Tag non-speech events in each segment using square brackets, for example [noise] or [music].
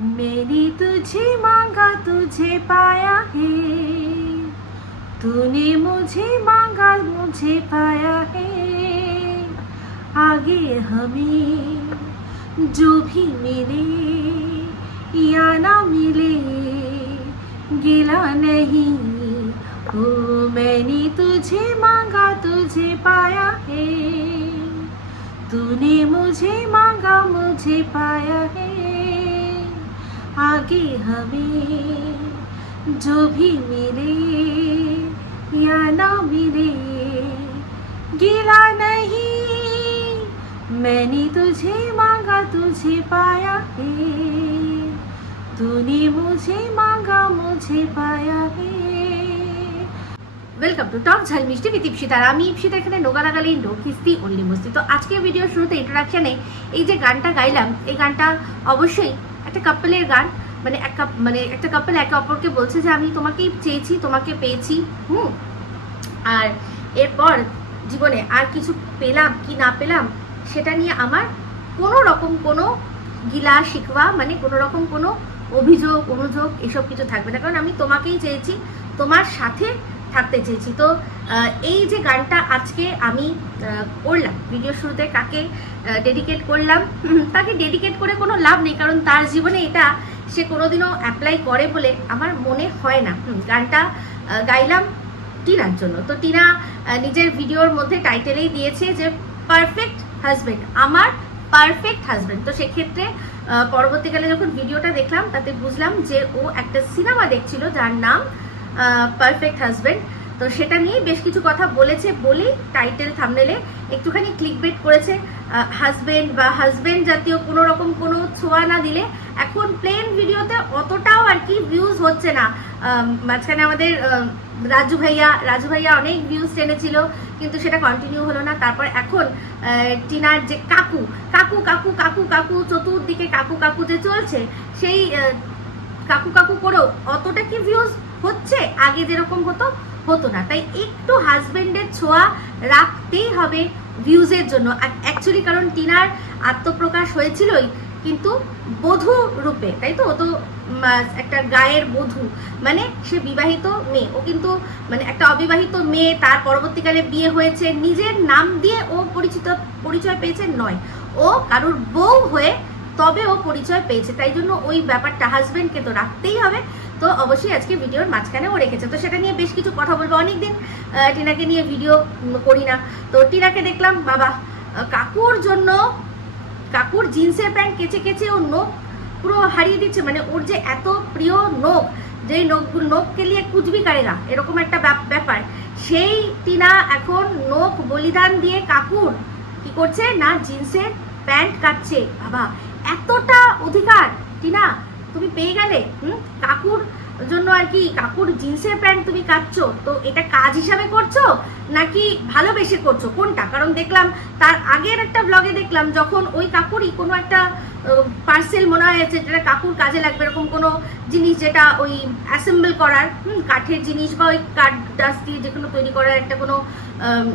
मैंने तुझे मांगा तुझे पाया है तूने मुझे मांगा मुझे पाया है आगे हमें जो भी मिले या ना मिले गिला नहीं ओ मैंने तुझे मांगा तुझे पाया है तूने मुझे मांगा मुझे पाया है आगे हमें जो भी मिले या ना मिले गिला नहीं मैंने तुझे मांगा तुझे पाया है तूने मुझे मांगा मुझे पाया है ওয়েলকাম টু টক ঝাল মিষ্টি বিথ ইপসিত আর আমি ইপসিত এখানে নোগা লাগালি নো কিস্তি অনলি মস্তি তো আজকে ভিডিওর শুরুতে ইন্ট্রোডাকশনে এই যে গানটা গাইলাম এই গানটা অবশ্যই একটা কাপলের গান মানে এক মানে একটা কাপল একে অপরকে বলছে যে, আমি তোমাকেই চেয়েছি, তোমাকে পেয়েছি। হুম। আর এরপর জীবনে আর কিছু পেলাম কি না পেলাম, সেটা নিয়ে আমার কোনো রকম কোনো গিলা শিখবা মানে কোনো রকম কোনো অভিযোগ, অনুযোগ এসব কিছু থাকবে না। কারণ আমি তোমাকেই চেয়েছি, তোমার সাথে থাকতে চেয়েছি। তো এই যে গানটা আজকে আমি করলাম ভিডিও শুরুতে কাকে ডেডিকেট করলাম তাকে ডেডিকেট করে কোনো লাভ নেই, কারণ তার জীবনে এটা সে কোনোদিনও অ্যাপ্লাই করে বলে আমার মনে হয় না। গানটা গাইলাম টিনার জন্য। তো টিনা নিজের ভিডিওর মধ্যে টাইটেলেই দিয়েছে যে পারফেক্ট হাজবেন্ড আমার পারফেক্ট হাজবেন্ড তো সেক্ষেত্রে পরবর্তীকালে যখন ভিডিওটা দেখলাম, তাতে বুঝলাম যে ও একটা সিনেমা দেখছিল যার নাম পারফেক্ট হাজবেন্ড তো সেটা নিয়ে বেশ কিছু কথা বলেছে বলেই টাইটেল থামনেলে একটুখানি ক্লিক বেট করেছে হাজবেন্ড বা হাজবেন্ড জাতীয় কোনো রকম কোনো ছোঁয়া না দিলে এখন প্লেন ভিডিওতে অতটাও আর কি ভিউজ হচ্ছে না। মাঝখানে আমাদের রাজু ভাইয়া রাজু ভাইয়া অনেক ভিউজ টেনেছিল, কিন্তু সেটা কন্টিনিউ হলো না। তারপর এখন টিনার যে কাকু কাকু কাকু কাকু কাকু, চতুর্দিকে কাকু কাকু যে চলছে, সেই কাকু কাকু করেও অতটা কি ভিউজ হচ্ছে, আগে যেরকম হতো হতো না। তাই একটু হাজবেন্ডের ছোঁয়া রাখতেই হবে ভিউজের জন্য। আর অ্যাকচুয়ালি কারণ টিনার আত্মপ্রকাশ হয়েছিলই কিন্তু বধূ রূপে, তাই তো? ও তো একটা গায়ের বধূ। মানে সে বিবাহিত মেয়ে। ও কিন্তু মানে একটা অবিবাহিত মেয়ে, তার পরবর্তীকালে বিয়ে হয়েছে, নিজের নাম দিয়ে ও পরিচিত, পরিচয় পেয়েছে নয়। ও কারোর বউ হয়ে তবে ও পরিচয় পেয়েছে। তাই জন্য ওই ব্যাপারটা হাজবেন্ডকে তো রাখতেই হবে। তো অবশ্যই আজকে ভিডিওর মাঝখানে ও রেখেছে। তো সেটা নিয়ে বেশ কিছু কথা বলব। অনেকদিন টিনাকে নিয়ে ভিডিও করি না। তো টিনাকে দেখলাম, বাবা কাকুর জন্য কাকুর জিন্সের প্যান্ট কেচে কেচে ও নোখ পুরো হারিয়ে দিচ্ছে। মানে ওর যে এত প্রিয় নোখ যেই নোখ, নোখকে নিয়ে কুচবি কারেগা এরকম একটা ব্যাপ- ব্যাপার। সেই টিনা এখন নোখ বলিদান দিয়ে কাকুর কি করছে? না, জিন্সের প্যান্ট কাটছে। বাবা, এতটা অধিকার। টিনা তুমি পেয়ে গেলে হুম? কাকুর জন্য আর কি কাকুর জিন্সের প্যান্ট তুমি কাটছো তো এটা কাজ হিসাবে করছ নাকি ভালোবেসে করছ? কোনটা? কারণ দেখলাম তার আগের একটা ব্লগে দেখলাম যখন ওই কাকুরই কোনো একটা পার্সেল মনে হয়েছে যেটা কাকুর কাজে লাগবে এরকম কোনো জিনিস যেটা ওই অ্যাসেম্বল করার হুম, কাঠের জিনিস বা ওই কাঠ ডাস দিয়ে যে কোনো তৈরি করার একটা কোনো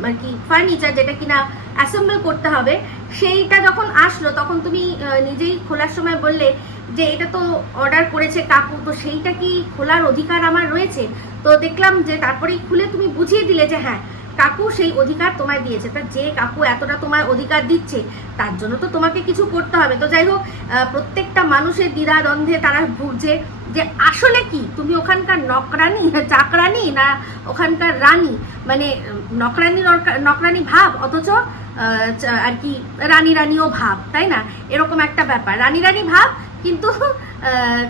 আর কি ফার্নিচার যেটা কিনা অ্যাসেম্বল করতে হবে সেইটা যখন আসলো তখন তুমি নিজেই খোলার সময় বললে যে এটা তো অর্ডার করেছে কাকু, তো সেইটা কি খোলার অধিকার আমার রয়েছে? তো দেখলাম যে তারপরেই খুলে তুমি বুঝিয়ে দিলে যে হ্যাঁ কাকু সেই অধিকার তোমায় দিয়েছে। তা যে কাকু এতটা তোমায় অধিকার দিচ্ছে, তার জন্য তো তোমাকে কিছু করতে হবে। তো যাই হোক প্রত্যেকটা মানুষের দ্বিধা দ্বন্দ্বে তারা ভুগছে যে আসলে কি? তুমি ওখানকার নকরানি, চাকরানি না ওখানকার রানী? মানে নকরানি নকরানি ভাব, অথচ আর কি, রানী রানীও ভাব, তাই না? এরকম একটা ব্যাপার। রানী রানী ভাব কিন্তু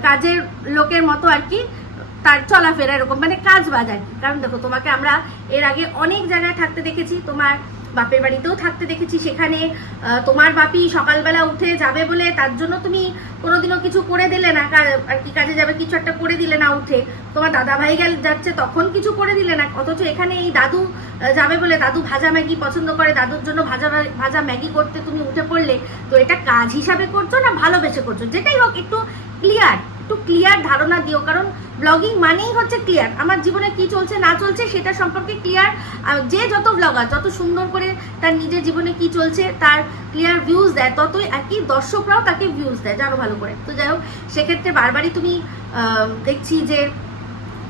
কাজের লোকের মতো আর কি, তার চলাফেরা এরকম মানে কাজ বাজ আর কি। কারণ দেখো, তোমাকে আমরা এর আগে অনেক জায়গায় থাকতে দেখেছি, তোমার বাপের বাড়িতেও থাকতে দেখেছি। সেখানে তোমার বাপি সকালবেলা উঠে যাবে বলে তার জন্য তুমি কোনোদিনও কিছু করে দিলে না আর কি কাজে যাবে কিছু একটা করে দিলে না উঠে। তোমার দাদা ভাই গেল, যাচ্ছে, তখন কিছু করে দিলে না, অথচ এখানে এই দাদু যাবে বলে দাদু ভাজা ম্যাগি পছন্দ করে, দাদুর জন্য ভাজা ভাজা ম্যাগি করতে তুমি উঠে পড়লে, তো এটা কাজ হিসাবে করছ না ভালোবেসে করছ? যেটাই হোক, একটু ক্লিয়ার একটু ক্লিয়ার ধারণা দিও, কারণ ব্লগিং মানেই হচ্ছে ক্লিয়ার আমার জীবনে কি চলছে, না চলছে, সেটা সম্পর্কে ক্লিয়ার যে যত ব্লগার যত সুন্দর করে তার নিজের জীবনে কি চলছে, তার ক্লিয়ার ভিউজ দেয়, ততই একই দর্শকরাও তাকে ভিউজ দেয়, জানো ভালো করে। তো যাই হোক, সেক্ষেত্রে বারবারই তুমি দেখছি যে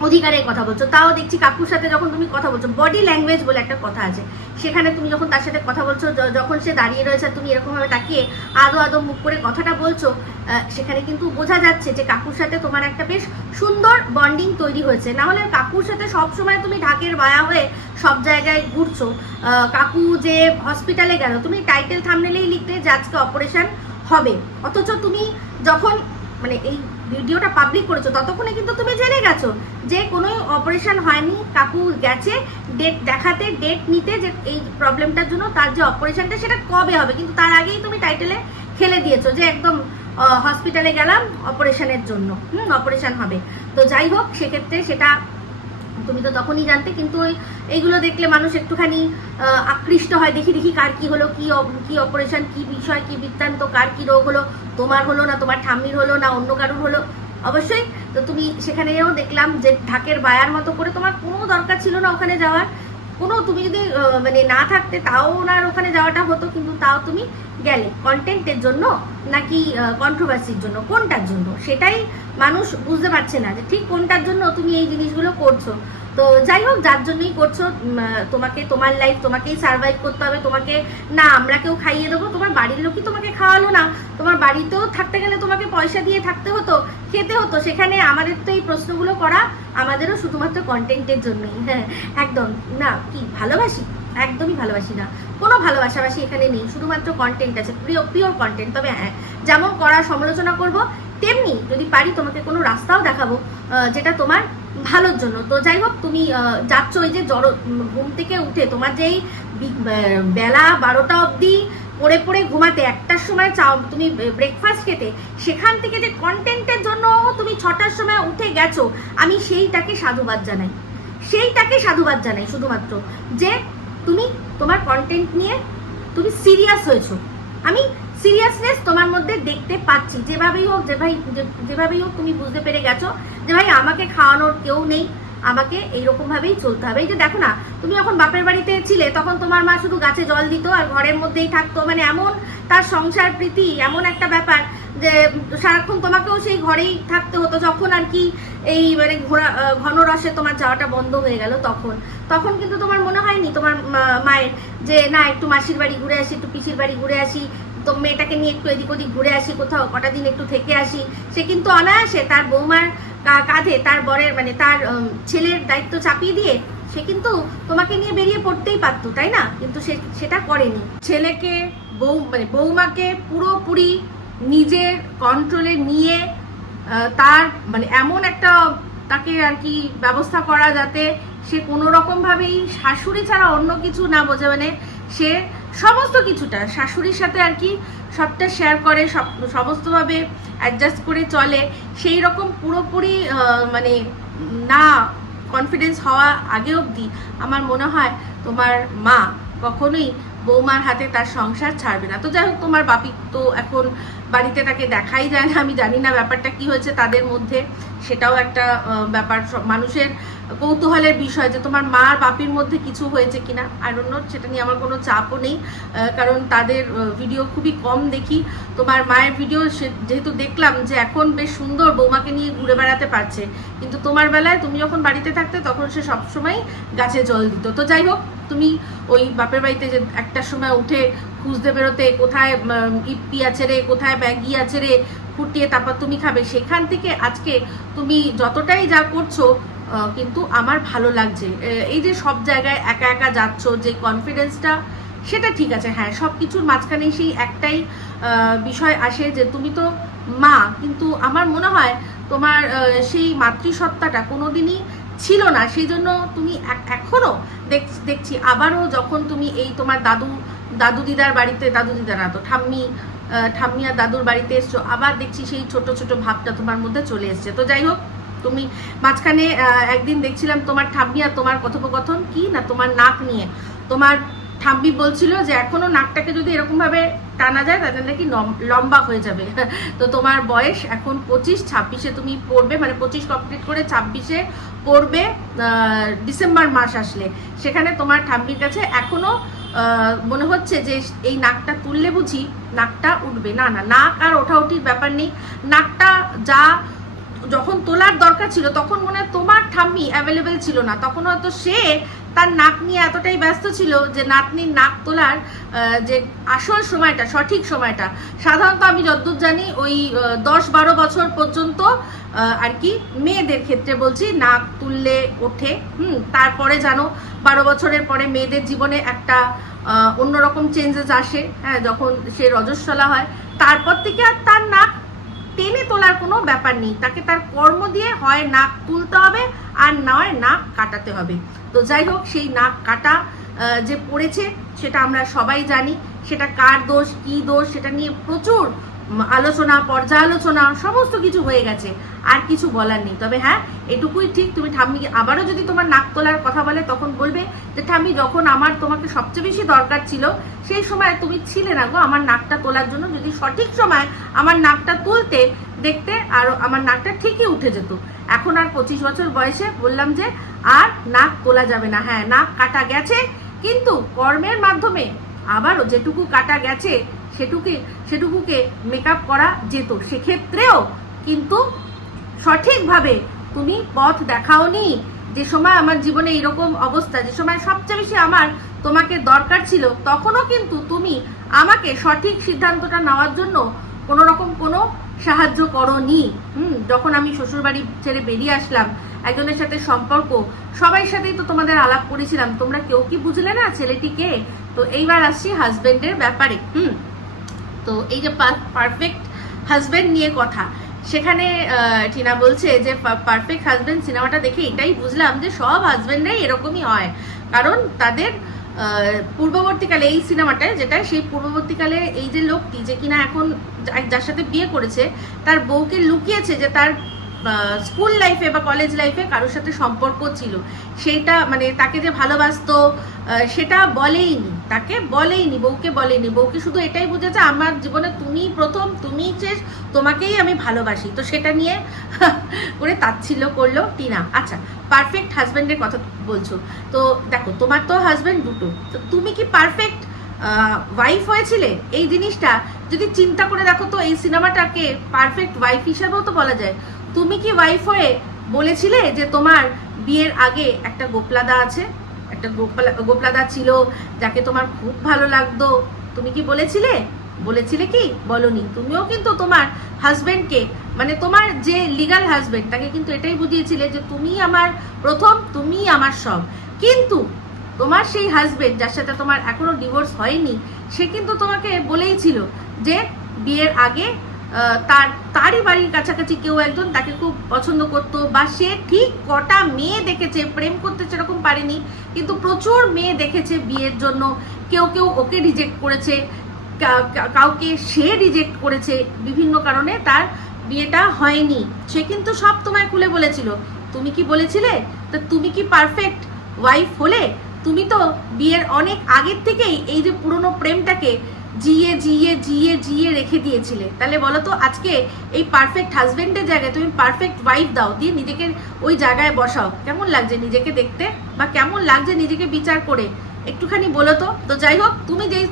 অধিকারের কথা বলছো। তাও দেখছি কাকুর সাথে যখন তুমি কথা বলছো বডি ল্যাঙ্গুয়েজ বলে একটা কথা আছে। সেখানে তুমি যখন তার সাথে কথা বলছো যখন সে দাঁড়িয়ে রয়েছে তুমি এরকমভাবে তাকিয়ে আদো আদো মুখ করে কথাটা বলছো সেখানে কিন্তু বোঝা যাচ্ছে যে কাকুর সাথে তোমার একটা বেশ সুন্দর বন্ডিং তৈরি হয়েছে। না হলে কাকুর সাথে সব সময় তুমি ঢাকের মায়া হয়ে সব জায়গায় ঘুরছো। কাকু যে হসপিটালে গেল, তুমি টাইটেল থামনেলেই লিখতে যে আজকে অপারেশন হবে। অথচ তুমি যখন মানে এই ভিডিওটা পাবলিক করেছ, ততক্ষণে কিন্তু তুমি জেনে গেছো যে কোনো অপারেশন হয়নি, কাকু গেছে ডেট দেখাতে ডেট নিতে যে এই প্রবলেমটার জন্য তার যে অপারেশনটা সেটা কবে হবে? কিন্তু তার আগেই তুমি টাইটেলে খেলে দিয়েছ যে একদম হসপিটালে গেলাম অপারেশনের জন্য, হুম অপারেশন হবে। তো যাই হোক, সেক্ষেত্রে সেটা তুমি তো তখনই জানতে, কিন্তু ওই এইগুলো দেখলে মানুষ একটুখানি আকৃষ্ট হয়। দেখি দেখি কার কি হলো, কি কি অপারেশন কি বিষয়, কি বৃত্তান্ত, কার কি রোগ হলো, তোমার হলো না, তোমার ঠাম্মির হলো না, অন্য কারোর হলো। অবশ্যই, তো তুমি সেখানেও দেখলাম যে ঢাকের বায়ার মতো করে তোমার কোনো দরকার ছিল না ওখানে যাওয়ার। কোনো তুমি যদি মানে না থাকতে, তাও ওনার ওখানে যাওয়াটা হতো, কিন্তু তাও তুমি গেলে। কন্টেন্টের জন্য নাকি কন্ট্রোভার্সির জন্য, কোনটার জন্য? সেটাই মানুষ বুঝতে পারছে না যে ঠিক কোনটার জন্য তুমি এই জিনিসগুলো করছ। তো যাই হোক, যার জন্যই করছ তোমাকে, তোমার লাইফ তোমাকেই সার্ভাইভ করতে হবে। তোমাকে, না, আমরা কেউ খাইয়ে দেবো, তোমার বাড়ির লোকই তোমাকে খাওয়ালো না। তোমার বাড়িতেও থাকতে গেলে তোমাকে পয়সা দিয়ে থাকতে হতো, খেতে হতো। সেখানে আমাদের তো এই প্রশ্নগুলো করা আমাদেরও শুধুমাত্র কন্টেন্টের জন্যই। হ্যাঁ একদম। না, কি ভালোবাসি? একদমই ভালোবাসি না। কোনো ভালোবাসাবাসি এখানে নেই। শুধুমাত্র কন্টেন্ট আছে। প্রিয় পিওর কন্টেন্ট তবে হ্যাঁ যেমন করার সমালোচনা করব তেমনি যদি পারি তোমাকে কোনো রাস্তাও দেখাবো যেটা তোমার ভালোর জন্য। তো যাই হোক, তুমি যাচ্ছ ওই যে জড় ঘুম থেকে উঠে তোমার যেই বেলা বারোটা অবধি পড়ে পড়ে ঘুমাতে, একটার সময় চাও, তুমি ব্রেকফাস্ট খেতে, সেখান থেকে যে কন্টেন্টের জন্য তুমি ছটার সময় উঠে গেছো, আমি সেইটাকে সাধুবাদ জানাই। সেইটাকে সাধুবাদ জানাই শুধুমাত্র যে তুমি তোমার কন্টেন্ট নিয়ে তুমি সিরিয়াস হয়েছো। আমি সিরিয়াসনেস তোমার মধ্যে দেখতে পাচ্ছি। যেভাবেই হোক, যে ভাই যেভাবেই হোক তুমি বুঝতে পেরে গেছো যে ভাই, আমাকে খাওয়ানোর কেউ নেই। আমাকে এইরকম ভাবেই চলতে হবে। এই যে দেখো না, তুমি যখন বাপের বাড়িতে ছিলে, তখন তোমার মা শুধু গাছে জল দিত আর ঘরের মধ্যেই থাকতো। মানে এমন তার সংসার প্রীতি, এমন একটা ব্যাপার যে সারাক্ষণ তোমাকেও সেই ঘরেই থাকতে হতো। যখন আর কি এই মানে ঘোরা ঘন রসে তোমার যাওয়াটা বন্ধ হয়ে গেল তখন। তখন কিন্তু তোমার মনে হয়নি তোমার মায়ের যে, না, একটু মাসির বাড়ি ঘুরে আসি, একটু পিসির বাড়ি ঘুরে আসি তো মেয়েটাকে নিয়ে একটু এদিক ওদিক ঘুরে আসি কোথাও, কটা দিন একটু থেকে আসি। সে কিন্তু অনায়াসে তার বৌমার কাঁধে, তার বরের মানে তার ছেলের দায়িত্ব চাপিয়ে দিয়ে সে কিন্তু তোমাকে নিয়ে বেরিয়ে পড়তেই পারতো, তাই না? কিন্তু সে, সেটা করেনি। ছেলেকে বউ মানে বৌমাকে পুরোপুরি নিজের কন্ট্রোলে নিয়ে তার মানে এমন একটা তাকে আর কি ব্যবস্থা করা যাতে সে কোনো রকমভাবেই শাশুড়ি ছাড়া অন্য কিছু না বোঝে। মানে সে সমস্ত কিছুটা শাশুড়ির সাথে আর কি সবটা শেয়ার করে, সব, সমস্তভাবে অ্যাডজাস্ট করে চলে। সেই রকম পুরোপুরি মানে না কনফিডেন্স হওয়া আগে অবধি আমার মনে হয় তোমার মা কখনোই বৌমার হাতে তার সংসার ছাড়বে না। তো যাই হোক, তোমার বাপি তো এখন বাড়িতে তাকে দেখাই যায় না, আমি জানি না ব্যাপারটা কি হয়েছে তাদের মধ্যে। সেটাও একটা ব্যাপার। মানুষের কৌতূহলের বিষয় যে তোমার মা আর বাপির মধ্যে কিছু হয়েছে কিনা। আর অন্য সেটা নিয়ে আমার কোনো চাপও নেই। কারণ তাদের ভিডিও খুবই কম দেখি। তোমার মায়ের ভিডিও যেহেতু দেখলাম যে এখন বেশ সুন্দর বৌমাকে নিয়ে ঘুরে বেড়াতে পারছে। কিন্তু তোমার বেলায় তুমি যখন বাড়িতে থাকতে, তখন সে সবসময় গাছে জল দিত। তো যাই হোক, তুমি ওই বাপের বাড়িতে যে একটার সময় উঠে খুঁজতে বেরোতে, কোথায় ইপ্পি আছে রে, কোথায় ম্যাগি আছে রে, ফুটিয়ে তারপর তুমি খাবে। সেখান থেকে আজকে তুমি যতটাই যা করছ কিন্তু আমার ভালো লাগছে। এই যে সব জায়গায় একা একা যাচ্ছ, যে কনফিডেন্সটা সেটা ঠিক আছে। হ্যাঁ সব কিছুর মাঝখানে সেই একটাই বিষয় আসে যে তুমি তো মা, কিন্তু আমার মনে হয় তোমার সেই মাতৃসত্তাটা কোনোদিনই ছিল না। সেই জন্য তুমি এখনও এখনও দেখছি। আবারও যখন তুমি এই তোমার দাদু দাদু দিদার বাড়িতে দাদু দিদা না তো ঠাম্মি ঠাম্মি আর দাদুর বাড়িতে এসছো আবার দেখছি সেই ছোট ছোট ভাবটা তোমার মধ্যে চলে এসছে। তো যাই হোক তুমি মাঝখানে একদিন দেখছিলাম তোমার ঠাম্মি আর তোমার কথোপকথন কি না তোমার নাক নিয়ে। তোমার ঠাম্মি বলছিল যে এখনও নাকটাকে যদি এরকম ভাবে টানা যায় তাহলে নাকি লম- লম্বা হয়ে যাবে। [laughs] তো তোমার বয়স এখন পঁচিশ ছাব্বিশে তুমি পড়বে মানে পঁচিশ কমপ্লিট করে ছাব্বিশে পড়বে ডিসেম্বর মাস আসলে। সেখানে তোমার ঠাম্মির কাছে এখনও আহ, মনে হচ্ছে যে এই নাকটা তুললে বুঝি নাকটা উঠবে। না না, নাক আর ওঠাউঠির ব্যাপার নেই। নাকটা যা যখন তোলার দরকার ছিল, তখন মনে হয় তোমার ঠাম্মি অ্যাভেলেবেল ছিল না। তখন হয়তো সে তার নাক নিয়ে এতটাই ব্যস্ত ছিল যে নাতনির নাক তোলার যে আসল সময়টা, সঠিক সময়টা, সাধারণত আমি যতদূর জানি ওই দশ বারো বছর পর্যন্ত আর কি মেয়েদের ক্ষেত্রে বলছি, নাক তুললে ওঠে, হুম, তারপরে জানো বারো বছরের পরে মেয়েদের জীবনে একটা অন্যরকম চেঞ্জেস আসে হ্যাঁ যখন সে রজস্বলা হয়, তারপর থেকে আর তার নাক টেনে তোলার কোনো ব্যাপার নেই, তাকে তার কর্ম দিয়ে হয় নাক তুলতে হবে আর নয় নাক কাটাতে হবে। তো যাই হোক, সেই নাক কাটা যে পড়েছে, সেটা আমরা সবাই জানি। সেটা কার দোষ, কি দোষ, সেটা নিয়ে প্রচুর আলোচনা, পর্যালোচনা, সমস্ত কিছু হয়ে গেছে। আর কিছু বলার নেই। তবে হ্যাঁ এটুকুই ঠিক। তুমি ঠাম্মি, আবারও যদি তোমার নাক তোলার কথা বলে, তখন বলবে যে, ঠাম্মি, যখন আমার তোমাকে সবচেয়ে বেশি দরকার ছিল, সেই সময় তুমি ছিলে না গো আমার নাকটা তোলার জন্য। যদি সঠিক সময় আমার নাকটা তুলতে, দেখতে, আর আমার নাকটা ঠিকই উঠে যেত। এখন আর পঁচিশ বছর বয়সে বললাম যে আর নাক তোলা যাবে না। হ্যাঁ নাক কাটা গেছে, কিন্তু কর্মের মাধ্যমে আবারও যেটুকু কাটা গেছে, সেটুকে, সেটুকুকে মেকআপ করা যেত। সেক্ষেত্রেও কিন্তু সঠিকভাবে তুমি পথ দেখাওনি। যে সময় আমার জীবনে এরকম অবস্থা, যে সময় সবচেয়ে বেশি আমার তোমাকে দরকার ছিল, তখনও কিন্তু তুমি আমাকে সঠিক সিদ্ধান্তটা নেওয়ার জন্য কোনো রকম কোনো সাহায্য করনি। হুম, যখন আমি শ্বশুরবাড়ি ছেড়ে বেরিয়ে আসলাম, একজনের সাথে সম্পর্ক, সবাই সাথেই তো তোমাদের আলাপ করেছিলাম। তোমরা কেউ কি বুঝলে না ছেলেটিকে? তো এইবার আসছি হাজবেন্ডের ব্যাপারে, হুম। তো এই যে পারফেক্ট হাজবেন্ড নিয়ে কথা। সেখানে টিনা বলছে যে পারফেক্ট হাজবেন্ড সিনেমাটা দেখে এটাই বুঝলাম যে সব হাজবেন্ডরাই এরকমই হয়। কারণ তাদের পূর্ববর্তীকালে এই সিনেমাটায় যেটা সেই পূর্ববর্তীকালে এই যে লোকটি, যে কিনা এখন যার সাথে বিয়ে করেছে, তার বউকে লুকিয়েছে যে তার স্কুল লাইফে বা কলেজ লাইফে কারোর সাথে সম্পর্ক ছিল। সেইটা মানে তাকে যে ভালোবাসতো সেটা বলেইনি। তাকে বলেইনি, বউকে বলেনি বউকে শুধু এটাই বুঝেছে, আমার জীবনে তুমি প্রথম, তুমিই শেষ, তোমাকেই আমি ভালোবাসি। তো সেটা নিয়ে [laughs] করে তাচ্ছিল্য করল টিনা। আচ্ছা পারফেক্ট হাজব্যান্ডের কথা বলছো। তো দেখো, তোমার তো হাজব্যান্ড দুটো। তো তুমি কি পারফেক্ট ওয়াইফ হয়েছিলে? এই জিনিসটা যদি চিন্তা করে দেখো তো, এই সিনেমাটাকে পারফেক্ট ওয়াইফ হিসাবেও তো বলা যায়। তুমি কি ওয়াইফ হয়ে বলেছিলে যে তোমার বিয়ের আগে একটা গোপলাদা আছে? একটা গোপলা, গোপলাদা ছিল যাকে তোমার খুব ভালো লাগতো। তুমি কি বলেছিলে? বলেছিলে কি? বলনি। তুমিও কিন্তু তোমার হাজবেন্ডকে মানে তোমার যে লিগাল হাজবেন্ড তাকে কিন্তু এটাই বুঝিয়েছিলে যে তুমি আমার প্রথম, তুমি আমার সব। কিন্তু তোমার সেই হাজবেন্ড যার সাথে তোমার এখনও ডিভোর্স হয়নি, সে কিন্তু তোমাকে বলেই ছিল যে বিয়ের আগে তার, তারই বাড়ির কাছাকাছি কেউ একজন তাকে খুব পছন্দ করতো বা সে ঠিক কটা মেয়ে দেখেছে, প্রেম করতে সেরকম পারেনি, কিন্তু প্রচুর মেয়ে দেখেছে বিয়ের জন্য। কেউ কেউ ওকে রিজেক্ট করেছে কাউকে সে রিজেক্ট করেছে, বিভিন্ন কারণে তার বিয়েটা হয়নি। সে কিন্তু সব তোমায় খুলে বলেছিল, তুমি কি বলেছিলে? তা তুমি কি পারফেক্ট ওয়াইফ হলে? তুমি তো বিয়ের অনেক আগের থেকেই এই যে পুরনো প্রেমটাকে জিয়ে জিয়ে জিয়ে জিয়ে রেখে দিয়েছিলে। তাহলে বলো তো, আজকে এই পারফেক্ট হাজবেন্ডের জায়গায় তুমি পারফেক্ট ওয়াইফ দাও, দিয়ে নিজেকে ওই জায়গায় বসাও। কেমন লাগছে নিজেকে দেখতে? বা কেমন লাগছে নিজেকে বিচার করে? একটুখানি বলো তো। তো যাই হোক, তুমি যেই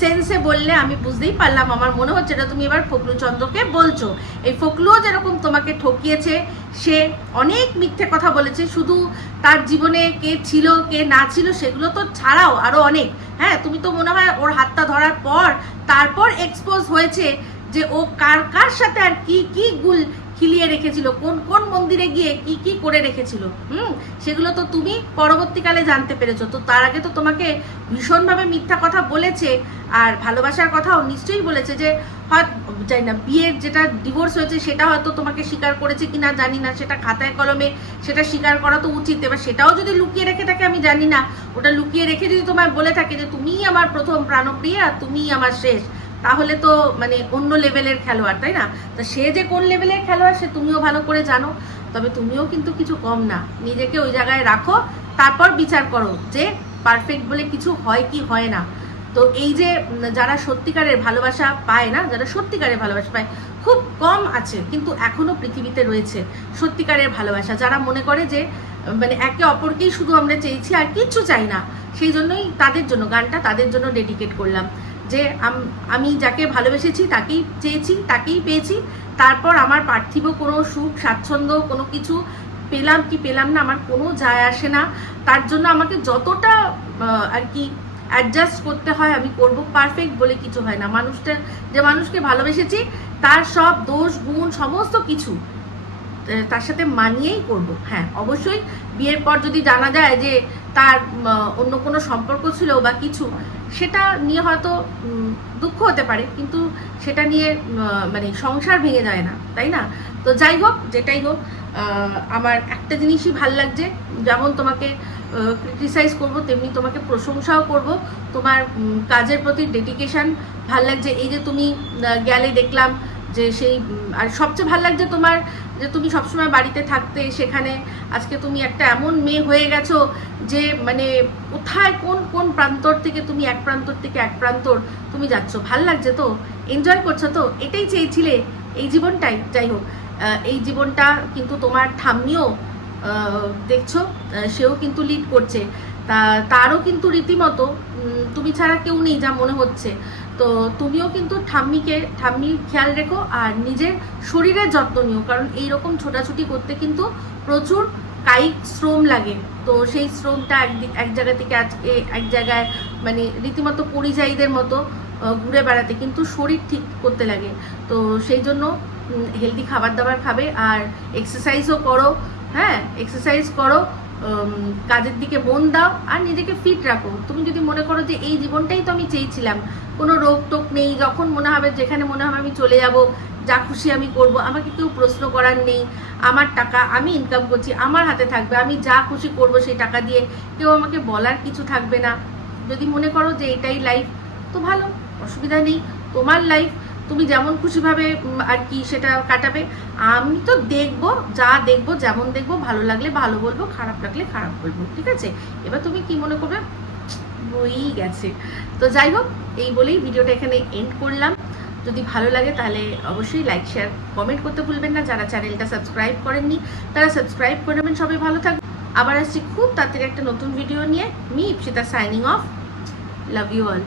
সেন্সে বললে আমি বুঝতেই পারলাম। আমার মনে হচ্ছে এটা তুমি এবার ফকলুচন্দ্রকে বলছো। এই ফকলুও যেরকম তোমাকে ঠকিয়েছে, সে অনেক মিথ্যে কথা বলেছে। শুধু তার জীবনে কে ছিল, কে না ছিল, সেগুলো তো ছাড়াও আরও অনেক। হ্যাঁ তুমি তো মনে হয় ওর হাতটা ধরার পর, তারপর এক্সপোজ হয়েছে যে ও কার কার সাথে আর কি কি গুল খিলিয়ে রেখেছিল। কোন কোন মন্দিরে গিয়ে কি কি করে রেখেছিল? হুম? সেগুলো তো তুমি পরবর্তীকালে জানতে পেরেছ। তো তার আগে তো তোমাকে ভীষণভাবে মিথ্যা কথা বলেছে আর ভালোবাসার কথাও নিশ্চয়ই বলেছে যে, হয়, জানি না, বিয়ের যেটা ডিভোর্স হয়েছে সেটা হয়তো তোমাকে স্বীকার করেছে কি না জানি না। সেটা খাতায় কলমে সেটা স্বীকার করা তো উচিত। এবার সেটাও যদি লুকিয়ে রেখে থাকে আমি জানি না। ওটা লুকিয়ে রেখে যদি তোমায় বলে থাকে যে, তুমিই আমার প্রথম প্রাণপ্রিয়া, তুমিই আমার শেষ। তাহলে তো মানে অন্য লেভেলের খেলোয়াড়, তাই না? তো সে যে কোন লেভেলের খেলোয়াড় সে তুমিও ভালো করে জানো। তবে তুমিও কিন্তু কিছু কম না। নিজেকে ওই জায়গায় রাখো, তারপর বিচার করো যে পারফেক্ট বলে কিছু হয় কি হয় না। তো এই যে যারা সত্যিকারের ভালোবাসা পায় না, যারা সত্যিকারের ভালোবাসা পায়, খুব কম আছে, কিন্তু এখনও পৃথিবীতে রয়েছে সত্যিকারের ভালোবাসা। যারা মনে করে যে মানে একে অপরকেই শুধু আমরা চেয়েছি আর কিচ্ছু চাই না, সেই জন্যই তাদের জন্য, গানটা তাদের জন্য ডেডিকেট করলাম। যে আমি যাকে ভালোবেসেছি তাকেই চেয়েছি, তাকেই পেয়েছি। তারপর আমার পার্থিব কোনো সুখ, স্বাচ্ছন্দ্য, কোনো কিছু পেলাম কি পেলাম না, আমার কোনো যায় আসে না। তার জন্য আমাকে যতটা আর কি অ্যাডজাস্ট করতে হয়, আমি করব পারফেক্ট বলে কিছু হয় না। মানুষটা, যে মানুষকে ভালোবেসেছি, তার সব দোষ, গুণ, সমস্ত কিছু তার সাথে মানিয়েই করব। হ্যাঁ অবশ্যই বিয়ের পর যদি জানা যায় যে তার অন্য কোনো সম্পর্ক ছিল বা কিছু, সেটা নিয়ে হয়তো দুঃখ হতে পারে, কিন্তু সেটা নিয়ে মানে সংসার ভেঙে যায় না, তাই না? তো যাই হোক, যেটাই হোক আমার একটা জিনিসই ভালো লাগছে, যেমন তোমাকে ক্রিটিসাইজ করব, তেমনি তোমাকে প্রশংসাও করব। তোমার কাজের প্রতি ডেডিকেশন ভালো লাগছে। এই যে তুমি গেলে দেখলাম যে সেই আর সবচেয়ে ভালো লাগছে তোমার যে তুমি সবসময় বাড়িতে থাকতে, সেখানে আজকে তুমি একটা এমন মেয়ে হয়ে গেছো যে মানে কোথায়, কোন কোন প্রান্তর থেকে তুমি এক প্রান্তর থেকে এক প্রান্তর তুমি যাচ্ছ? ভালো লাগছে তো? এনজয় করছ তো? এটাই চেয়েছিলে এই জীবনটাই। যাই হোক এই জীবনটা কিন্তু তোমার ঠাম্মিও দেখছ সেও কিন্তু লিড করছে। তা, তারও কিন্তু রীতিমতো তুমি ছাড়া কেউ নেই যা মনে হচ্ছে। তো তুমিও কিন্তু ঠাম্মিকে, ঠাম্মির খেয়াল রেখো আর নিজের শরীরের যত্ন নিও, কারণ এইরকম ছোটাছুটি করতে কিন্তু প্রচুর কায়িক শ্রম লাগে। তো সেই শ্রমটা একদিক এক জায়গা থেকে আজকে এক জায়গায় মানে রীতিমতো পরিযায়ীদের মতো ঘুরে বেড়াতে কিন্তু শরীর ঠিক করতে লাগে। তো সেই জন্য হেলদি খাবার দাবার খাবে আর এক্সারসাইজও করো হ্যাঁ এক্সারসাইজ করো। কাজের দিকে মন দাও আর নিজেকে ফিট রাখো। তুমি যদি মনে করো যে এই জীবনটাই তো আমি চেয়েছিলাম, কোনো রোগ টোক নেই, যখন মনে হবে যেখানে মনে হবে আমি চলে যাব, যা খুশি আমি করব, আমাকে কেউ প্রশ্ন করার নেই। আমার টাকা আমি ইনকাম করছি, আমার হাতে থাকবে, আমি যা খুশি করব সেই টাকা দিয়ে কেউ আমাকে বলার কিছু থাকবে না। যদি মনে করো যে এটাই লাইফ তো ভালো, অসুবিধা নেই। তোমার লাইফ তুমি যেমন খুশিভাবে আর কি সেটা কাটাবে, আমি তো দেখব, যা দেখব, যেমন দেখব, ভালো লাগলে ভালো বলব, খারাপ লাগলে খারাপ বলব, ঠিক আছে? এবার তুমি কি মনে করবে? বই গেছে। তো যাই হোক, এই বলেই ভিডিওটা এখানে এন্ড করলাম। যদি ভালো লাগে তাহলে অবশ্যই লাইক শেয়ার কমেন্ট করতে ভুলবেন না। যারা চ্যানেলটা সাবস্ক্রাইব করেননি, তারা সাবস্ক্রাইব করে নেবেন। সবাই ভালো থাকবে আবার আসছি খুব তাড়াতাড়ি একটা নতুন ভিডিও নিয়ে। Me Ipsita signing off love you all